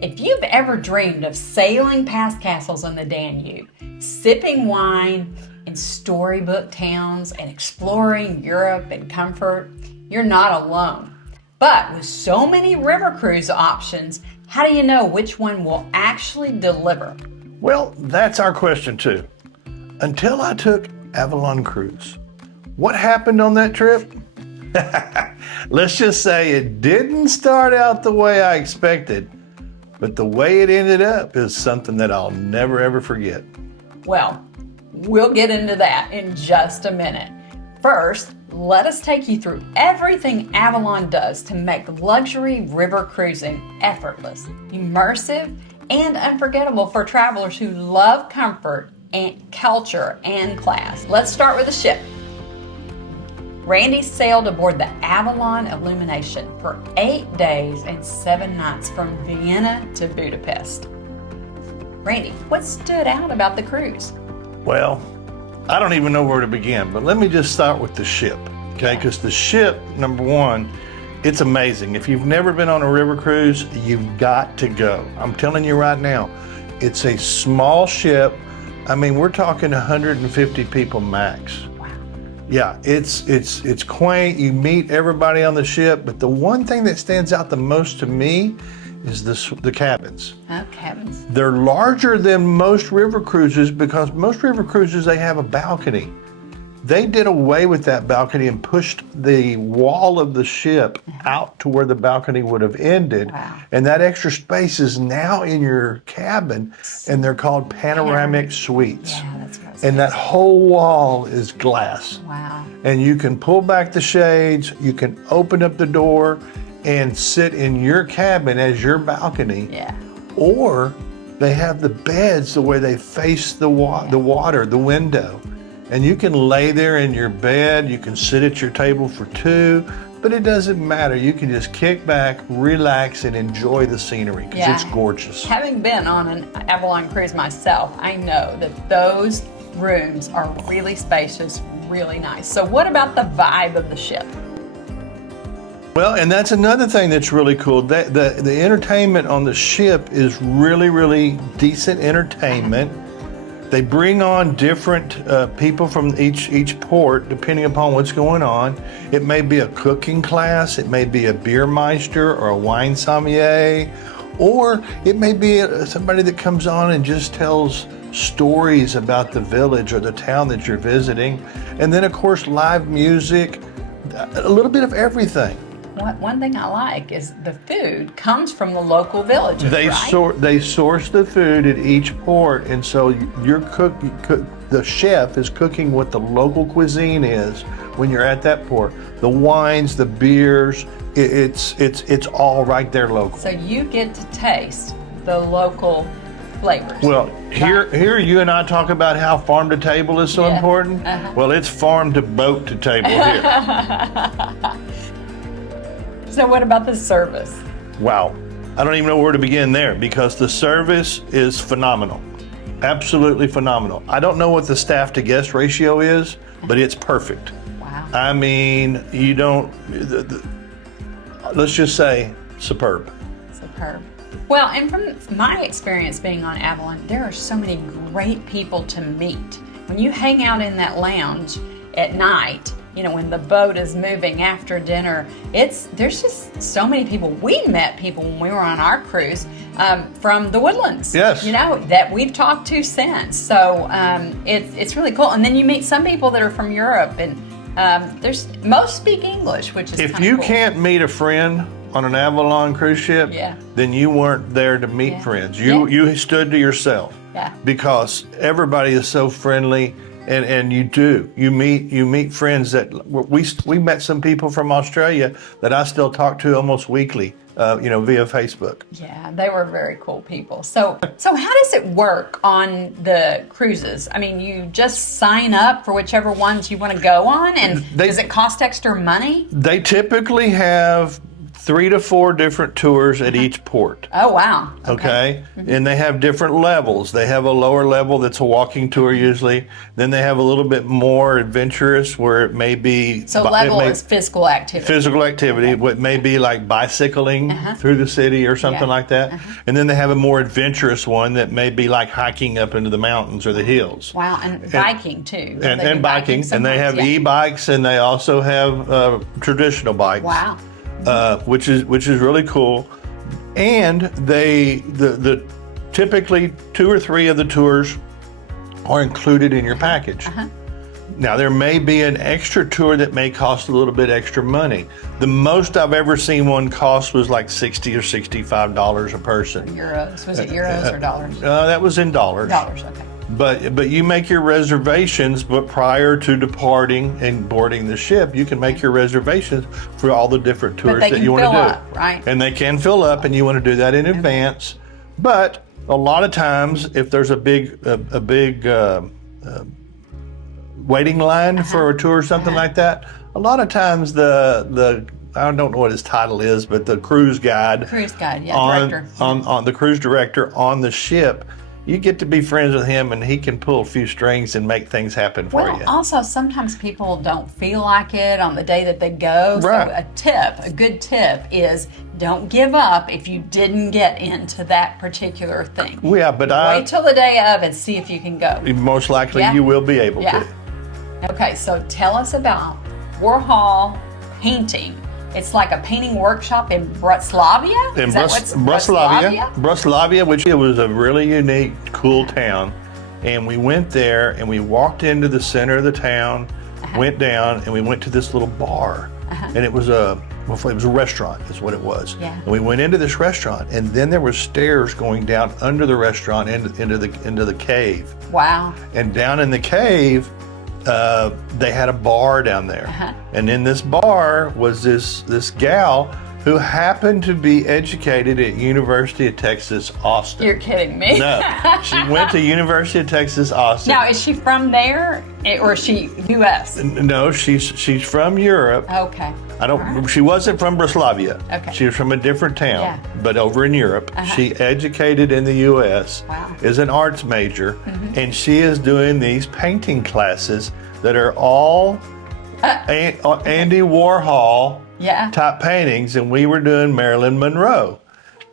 If you've ever dreamed of sailing past castles on the Danube, sipping wine in storybook towns, and exploring Europe in comfort, you're not alone. But with so many river cruise options, how do you know which one will actually deliver? Well, that's our question too. Until I took Avalon Cruise. What happened on that trip? Let's just say it didn't start out the way I expected, but the way it ended up is something that I'll never ever forget. Well, we'll get into that in just a minute. First, let us take you through everything Avalon does to make luxury river cruising effortless, immersive, and unforgettable for travelers who love comfort and culture and class. Let's start with the ship. Randy sailed aboard the Avalon Illumination for 8 days and 7 nights from Vienna to Budapest. Randy, what stood out about the cruise? Well, I don't even know where to begin, but let me just start with the ship, okay? Because the ship, number one, it's amazing. If you've never been on a river cruise, you've got to go. I'm telling you right now, it's a small ship. I mean, we're talking 150 people max. Yeah, it's quaint. You meet everybody on the ship, but the one thing that stands out the most to me is the cabins. Oh, cabins. They're larger than most river cruises because most river cruises, they have a balcony. They did away with that balcony and pushed the wall of the ship out to where the balcony would have ended. Wow. And that extra space is now in your cabin, and they're called panoramic suites. Yeah, that's right. And that whole wall is glass. Wow. And you can pull back the shades, you can open up the door and sit in your cabin as your balcony. Yeah. Or they have the beds the way they face the water, the window. And you can lay there in your bed, you can sit at your table for two, but it doesn't matter. You can just kick back, relax, and enjoy the scenery because it's gorgeous. Having been on an Avalon cruise myself, I know that those rooms are really spacious, really nice. So what about the vibe of the ship? Well, and that's another thing that's really cool. The entertainment on the ship is really, really decent entertainment. They bring on different people from each port, depending upon what's going on. It may be a cooking class, it may be a beer meister or a wine sommelier, or it may be somebody that comes on and just tells stories about the village or the town that you're visiting. And then, of course, live music, a little bit of everything. One thing I like is the food comes from the local villages, They source the food at each port, and so the chef is cooking what the local cuisine is when you're at that port. The wines, the beers, it's all right there local. So you get to taste the local flavors. Well, here you and I talk about how farm to table is so important. Well, it's farm to boat to table here. So what about the service? Wow. I don't even know where to begin there because the service is phenomenal. Absolutely phenomenal. I don't know what the staff to guest ratio is, but it's perfect. Wow. I mean, let's just say superb. Superb. Well, and from my experience being on Avalon, there are so many great people to meet. When you hang out in that lounge at night, you know, when the boat is moving after dinner, there's just so many people. We met people when we were on our cruise from the Woodlands. Yes. You know, that we've talked to since. So it's really cool. And then you meet some people that are from Europe, and most speak English, which is If you cool. can't meet a friend on an Avalon cruise ship, then you weren't there to meet friends. You stood to yourself. Yeah. Because everybody is so friendly. And you meet friends that we met some people from Australia that I still talk to almost weekly, via Facebook. Yeah, they were very cool people. So how does it work on the cruises? I mean, you just sign up for whichever ones you want to go on, and does it cost extra money? They typically have 3 to 4 different tours at each port. Oh, wow. Okay. And they have different levels. They have a lower level that's a walking tour usually. Then they have a little bit more adventurous where it may be. So level is physical activity. Physical activity. What may be like bicycling through the city or something like that. And then they have a more adventurous one that may be like hiking up into the mountains or the hills. Wow. And biking too. And biking. And they have e-bikes and they also have traditional bikes. Wow. Which is really cool. And the typically 2 or 3 of the tours are included in your package. Now there may be an extra tour that may cost a little bit extra money. The most I've ever seen one cost was like $60 or $65 a person. Euros. Was it euros or dollars? That was in dollars. Dollars, okay. But you make your reservations, but prior to departing and boarding the ship, you can make your reservations for all the different tours that you want to do. Up, right? And they can fill up, and you want to do that in advance. But a lot of times, if there's a big waiting line for a tour or something like that, a lot of times the I don't know what his title is, but the cruise guide, director, on the cruise director on the ship. You get to be friends with him and he can pull a few strings and make things happen for you. Well, also sometimes people don't feel like it on the day that they go. Right. So a good tip is don't give up if you didn't get into that particular thing. Yeah, but wait till the day of and see if you can go. Most likely you will be able to. Okay, so tell us about Warhol painting. It's like a painting workshop in Bratislava? In Bratislava, which was a really unique, cool town. And we went there and we walked into the center of the town, went down, and we went to this little bar. And it was a restaurant, is what it was. Yeah. And we went into this restaurant, and then there were stairs going down under the restaurant into the cave. Wow. And down in the cave, they had a bar down there. And in this bar was this gal who happened to be educated at University of Texas, Austin. You're kidding me. No, she went to University of Texas, Austin. Now, is she from there or is she U.S.? No, she's from Europe. Okay. She wasn't from Bratislava. Okay. She was from a different town, but over in Europe. She educated in the U.S. Wow. Is an arts major, and she is doing these painting classes that are all Andy Warhol type paintings, and we were doing Marilyn Monroe.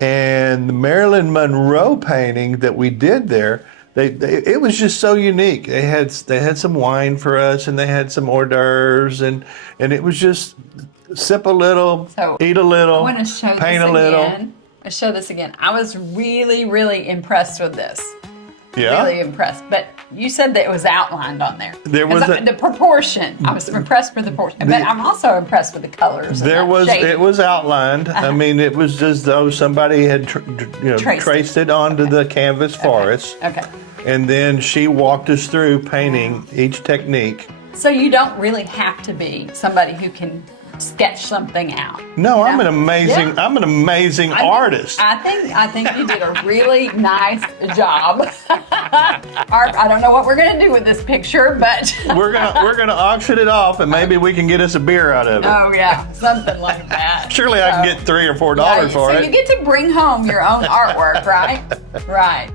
And the Marilyn Monroe painting that we did there, it was just so unique. They had some wine for us, and they had some hors d'oeuvres, and it was just sip a little, eat a little, I want to show paint this a little. Again. I'll show this again. I was really, really impressed with this. Yeah. Really impressed. But you said that it was outlined on there. There was the proportion. I was impressed with the proportion. But I'm also impressed with the colors. It was outlined. I mean, it was as though somebody had traced it onto the canvas for us. Okay. And then she walked us through painting each technique. So you don't really have to be somebody who can sketch something out. No, I'm an amazing artist. I think you did a really nice job. I don't know what we're gonna do with this picture, but we're gonna auction it off, and maybe we can get us a beer out of it. Oh yeah, something like that. Surely I can get $3 or $4 for it. So you get to bring home your own artwork, right? Right.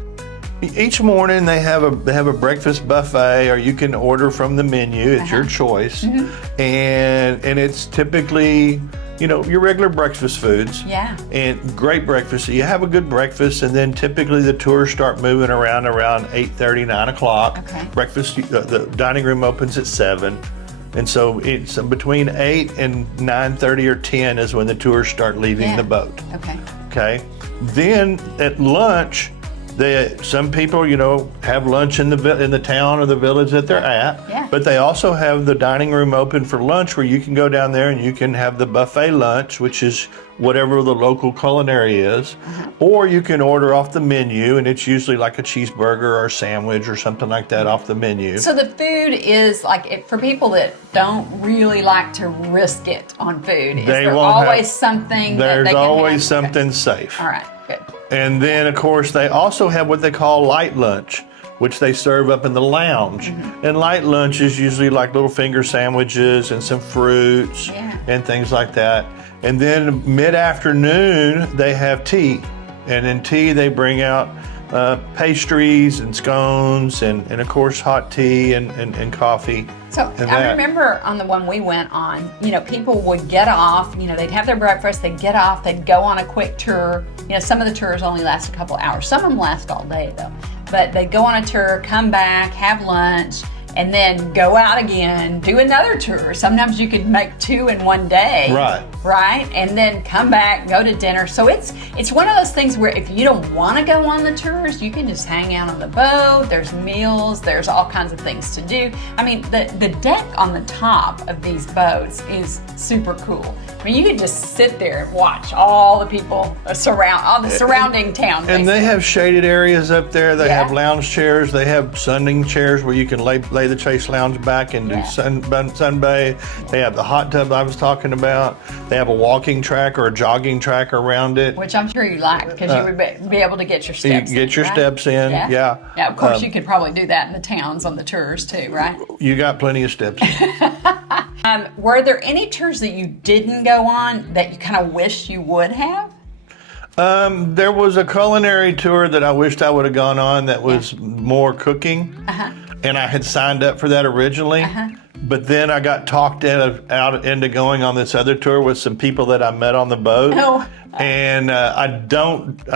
Each morning they have a breakfast buffet, or you can order from the menu. It's your choice, and it's typically your regular breakfast foods. Yeah. And great breakfast. So you have a good breakfast, and then typically the tours start moving around 8:30, 9 o'clock. Okay. Breakfast, the dining room opens at 7. And so it's between 8 and 9:30 or 10 is when the tours start leaving the boat. Okay. Then at lunch, some people, have lunch in the town or the village that they're at. Yeah. But they also have the dining room open for lunch, where you can go down there and you can have the buffet lunch, which is whatever the local culinary is, or you can order off the menu, and it's usually like a cheeseburger or a sandwich or something like that off the menu. So the food is for people that don't really like to risk it on food. Is there always something that they can always have? something safe. All right, good. And then, of course, they also have what they call light lunch, which they serve up in the lounge. And light lunch is usually like little finger sandwiches and some fruits and things like that. And then mid-afternoon, they have tea. And in tea, they bring out pastries and scones and of course, hot tea and coffee. So I remember on the one we went on, people would get off, they'd have their breakfast, they'd get off, they'd go on a quick tour. Some of the tours only last a couple hours. Some of them last all day though. But they'd go on a tour, come back, have lunch, and then go out again, do another tour. Sometimes you could make 2 in one day. Right? And then come back, go to dinner. So it's one of those things where if you don't want to go on the tours, you can just hang out on the boat. There's meals, there's all kinds of things to do. I mean, the deck on the top of these boats is super cool. I mean, you could just sit there and watch all the people all the surrounding town. And they have shaded areas up there. They have lounge chairs. They have sunning chairs where you can lay the Chase Lounge back and do sunbathe. They have the hot tub I was talking about. They have a walking track or a jogging track around it. Which I'm sure you like because you would be able to get your steps in. Get your steps in, yeah. Yeah, of course you could probably do that in the towns on the tours too, right? You got plenty of steps in. Were there any tours that you didn't go on that you kind of wish you would have? There was a culinary tour that I wished I would have gone on that was more cooking. And I had signed up for that originally. But then I got talked out into going on this other tour with some people that I met on the boat. And the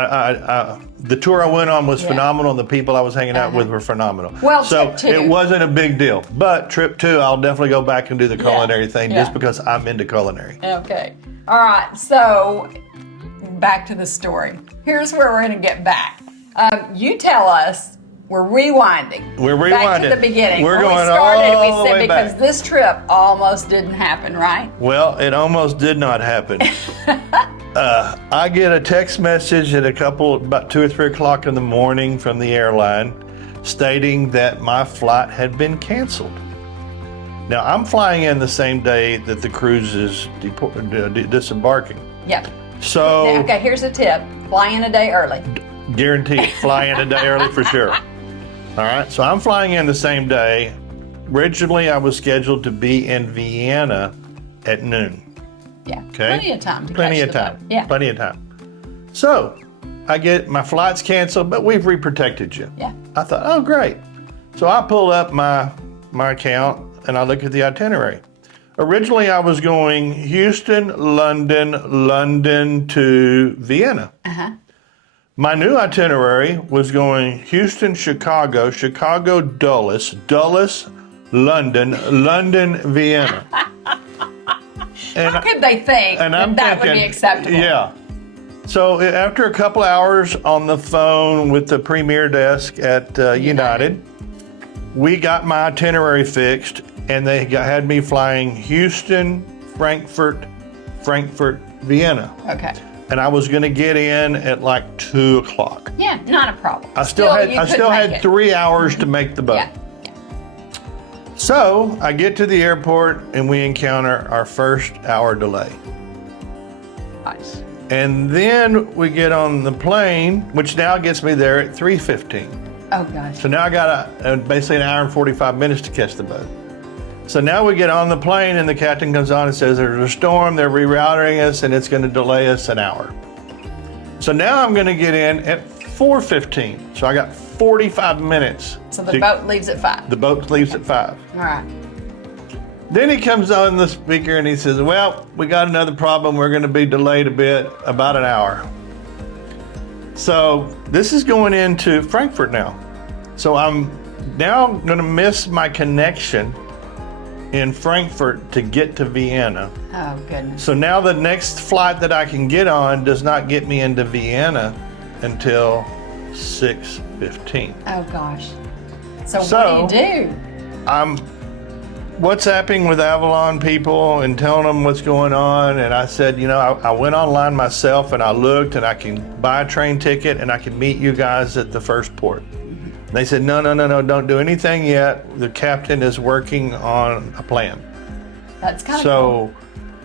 tour I went on was phenomenal, and the people I was hanging out with were phenomenal. Well, so it wasn't a big deal. But trip 2, I'll definitely go back and do the culinary thing just because I'm into culinary. Okay. All right. So back to the story. Here's where we're going to get back. You tell us. We're rewinding. Back to the beginning. We're going we started, all we said the way because back. This trip almost didn't happen, right? Well, it almost did not happen. I get a text message at about 2 or 3 o'clock in the morning from the airline stating that my flight had been canceled. Now, I'm flying in the same day that the cruise is disembarking. Yep. So, okay, here's a tip. Fly in a day early. Guaranteed. Fly in a day early for sure. All right, so I'm flying in the same day. Originally, I was scheduled to be in Vienna at noon. Yeah, okay? Plenty of time to Plenty catch of the time. boat. Yeah. Plenty of time. So, I get my flight's canceled, but we've reprotected you. Yeah. I thought, oh, great. So I pull up my account and I look at the itinerary. Originally, I was going Houston, London to Vienna. My new itinerary was going Houston, Chicago, Dulles, London, Vienna. How could they think that would be acceptable? Yeah. So after a couple hours on the phone with the premier desk at United, we got my itinerary fixed, and they had me flying Houston, Frankfurt, Vienna. Okay. And I was going to get in at like 2 o'clock. Yeah, not a problem. I still had 3 hours to make the boat. Yeah. So I get to the airport and we encounter our first hour delay. Nice. And then we get on the plane, which now gets me there at 3:15. Oh gosh. So now I got basically an hour and 45 minutes to catch the boat. So now we get on the plane and the captain comes on and says there's a storm, they're rerouting us, and it's going to delay us an hour. So now I'm going to get in at 4:15. So I got 45 minutes. So the boat leaves at 5. The boat leaves at 5. All right. Then he comes on the speaker and he says, well, we got another problem. We're going to be delayed a bit, about an hour. So this is going into Frankfurt now. So I'm now going to miss my connection in Frankfurt to get to Vienna. Oh, goodness. So now the next flight that I can get on does not get me into Vienna until 6:15. Oh, gosh. So what do you do? I'm WhatsApping with Avalon people and telling them what's going on. And I said, I went online myself and I looked and I can buy a train ticket and I can meet you guys at the first port. They said, no, don't do anything yet. The captain is working on a plan. That's kind of cool.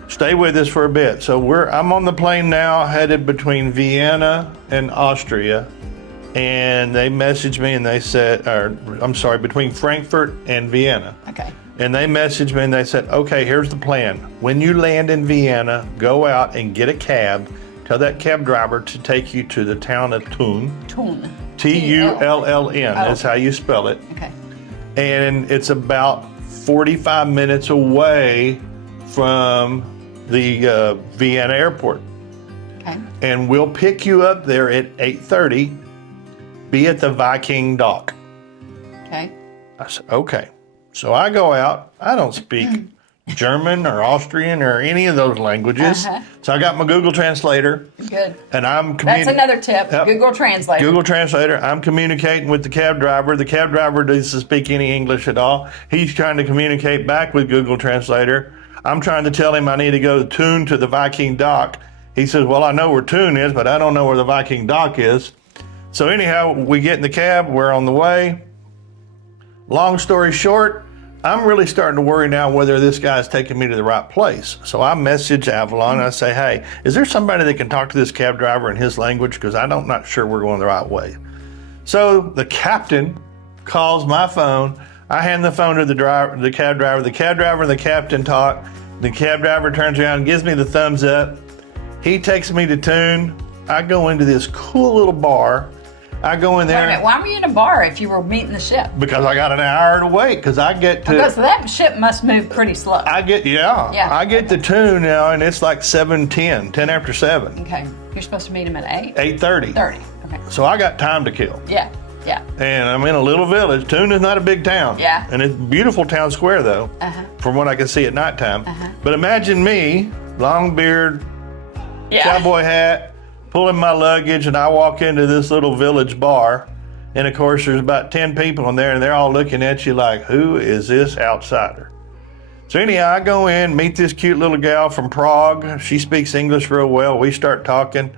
Stay with us for a bit. So I'm on the plane now, headed between Vienna and Austria. And they messaged me and they said, between Frankfurt and Vienna. Okay. And they messaged me and they said, okay, here's the plan. When you land in Vienna, go out and get a cab. Tell that cab driver to take you to the town of Thun. Thun. Tulln is how you spell it. Okay. And it's about 45 minutes away from the Vienna airport. Okay. And we'll pick you up there at 8:30. Be at the Viking dock. Okay. I said, okay. So I go out. I don't speak German or Austrian or any of those languages. So I got my Google Translator. Good. And I'm That's another tip. Yep. Google Translator. Google Translator. I'm communicating with the cab driver. The cab driver doesn't speak any English at all. He's trying to communicate back with Google Translator. I'm trying to tell him I need to go to Thun to the Viking dock. He says, well, I know where Thun is, but I don't know where the Viking dock is. So anyhow, we get in the cab. We're on the way. Long story short, I'm really starting to worry now whether this guy's taking me to the right place. So I message Avalon and I say, hey, is there somebody that can talk to this cab driver in his language? Because I'm not sure we're going the right way. So the captain calls my phone. I hand the phone to the cab driver. The cab driver and the captain talk. The cab driver turns around and gives me the thumbs up. He takes me to Thun. I go into this cool little bar. I go in there. Wait a minute, why were you in a bar if you were meeting the ship? Because I got an hour to wait. Because I get to. Because that ship must move pretty slow. I get to Thun now, and it's like 7:10, 10 after 7. Okay. You're supposed to meet him at 8? 8:30. 30. Okay. So I got time to kill. Yeah. Yeah. And I'm in a little village. Thun is not a big town. Yeah. And it's a beautiful town square, though, from what I can see at nighttime. But imagine me, long beard, cowboy hat, pulling my luggage, and I walk into this little village bar. And of course, there's about 10 people in there, and they're all looking at you like, who is this outsider? So anyhow, I go in, meet this cute little gal from Prague. She speaks English real well. We start talking.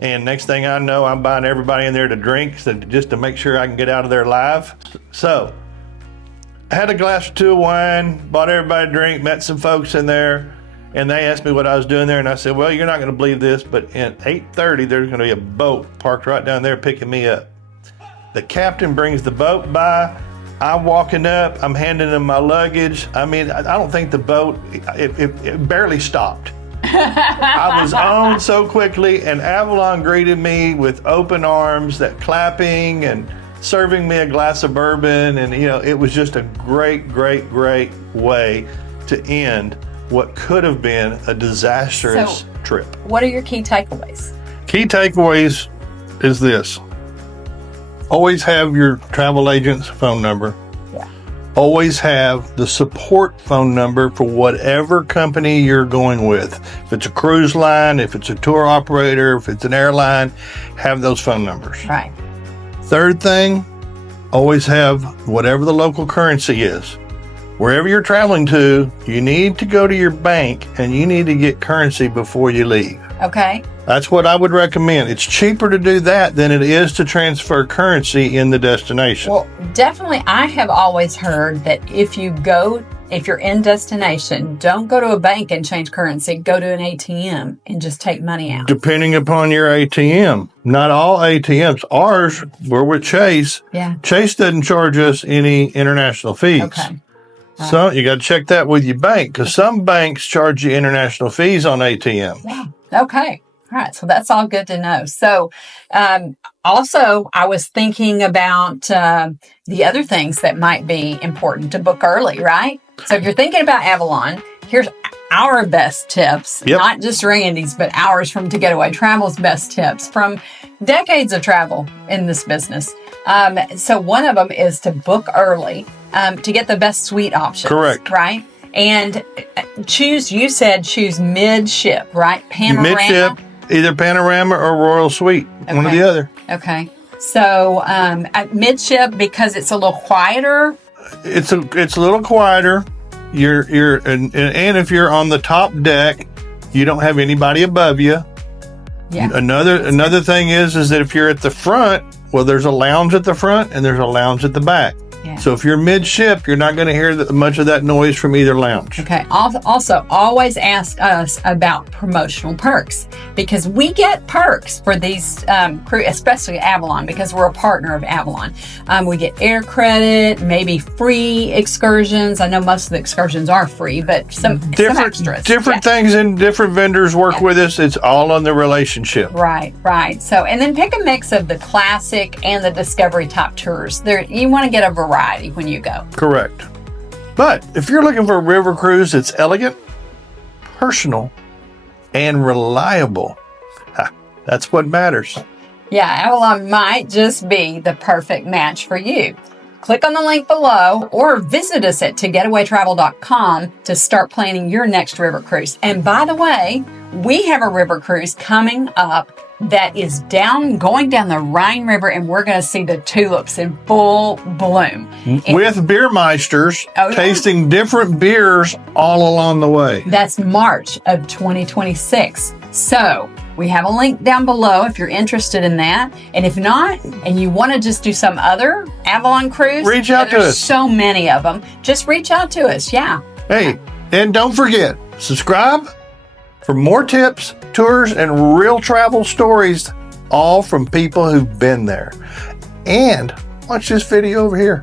And next thing I know, I'm buying everybody in there to drink just to make sure I can get out of there alive. So I had a glass or two of wine, bought everybody a drink, met some folks in there. And they asked me what I was doing there, and I said, well, you're not going to believe this, but at 8:30, there's going to be a boat parked right down there picking me up. The captain brings the boat by. I'm walking up. I'm handing him my luggage. I mean, I don't think the boat, it barely stopped. I was on so quickly, and Avalon greeted me with open arms, that clapping, and serving me a glass of bourbon. And, it was just a great, great, great way to end what could have been a disastrous trip. What are your key takeaways? Key takeaways is this. Always have your travel agent's phone number. Yeah. Always have the support phone number for whatever company you're going with. If it's a cruise line, if it's a tour operator, if it's an airline, have those phone numbers. Right. Third thing, always have whatever the local currency is. Wherever you're traveling to, you need to go to your bank and you need to get currency before you leave. Okay. That's what I would recommend. It's cheaper to do that than it is to transfer currency in the destination. Well, definitely, I have always heard that if you're in destination, don't go to a bank and change currency. Go to an ATM and just take money out. Depending upon your ATM. Not all ATMs. Ours, we're with Chase. Yeah. Chase doesn't charge us any international fees. Okay. So you got to check that with your bank, because some banks charge you international fees on ATM. Yeah. Okay. All right. So that's all good to know. So also, I was thinking about the other things that might be important to book early, right? So if you're thinking about Avalon, here's our best tips, not just Randy's, but ours from To Getaway Travel's best tips from decades of travel in this business. So one of them is to book early to get the best suite options. Correct. Right? And choose mid-ship, right? Panorama. Mid-ship, either Panorama or Royal Suite, one or the other. Okay. So mid-ship, because it's a little quieter. It's a little quieter. And if you're on the top deck, you don't have anybody above you. Yeah. Another thing is that if you're at the front Well, there's a lounge at the front and there's a lounge at the back. Yeah. So if you're midship, you're not going to hear much of that noise from either lounge. Okay. Also, always ask us about promotional perks, because we get perks for these cruise, especially Avalon, because we're a partner of Avalon. We get air credit, maybe free excursions. I know most of the excursions are free, but some extras. Different things, and different vendors work with us. It's all on the relationship. Right. So, and then pick a mix of the classic and the discovery type tours. You want to get a variety when you go. Correct. But if you're looking for a river cruise that's elegant, personal, and reliable, that's what matters. Yeah, Avalon might just be the perfect match for you. Click on the link below or visit us at togetawaytravel.com to start planning your next river cruise. And by the way, we have a river cruise coming up that is going down the Rhine River, and we're going to see the tulips in full bloom. With beer meisters, tasting different beers all along the way. That's March of 2026. So we have a link down below if you're interested in that. And if not, and you want to just do some other Avalon cruise, reach out to us. There's so many of them. Just reach out to us. Yeah. Hey, and don't forget, subscribe for more tips, tours, and real travel stories, all from people who've been there. And watch this video over here.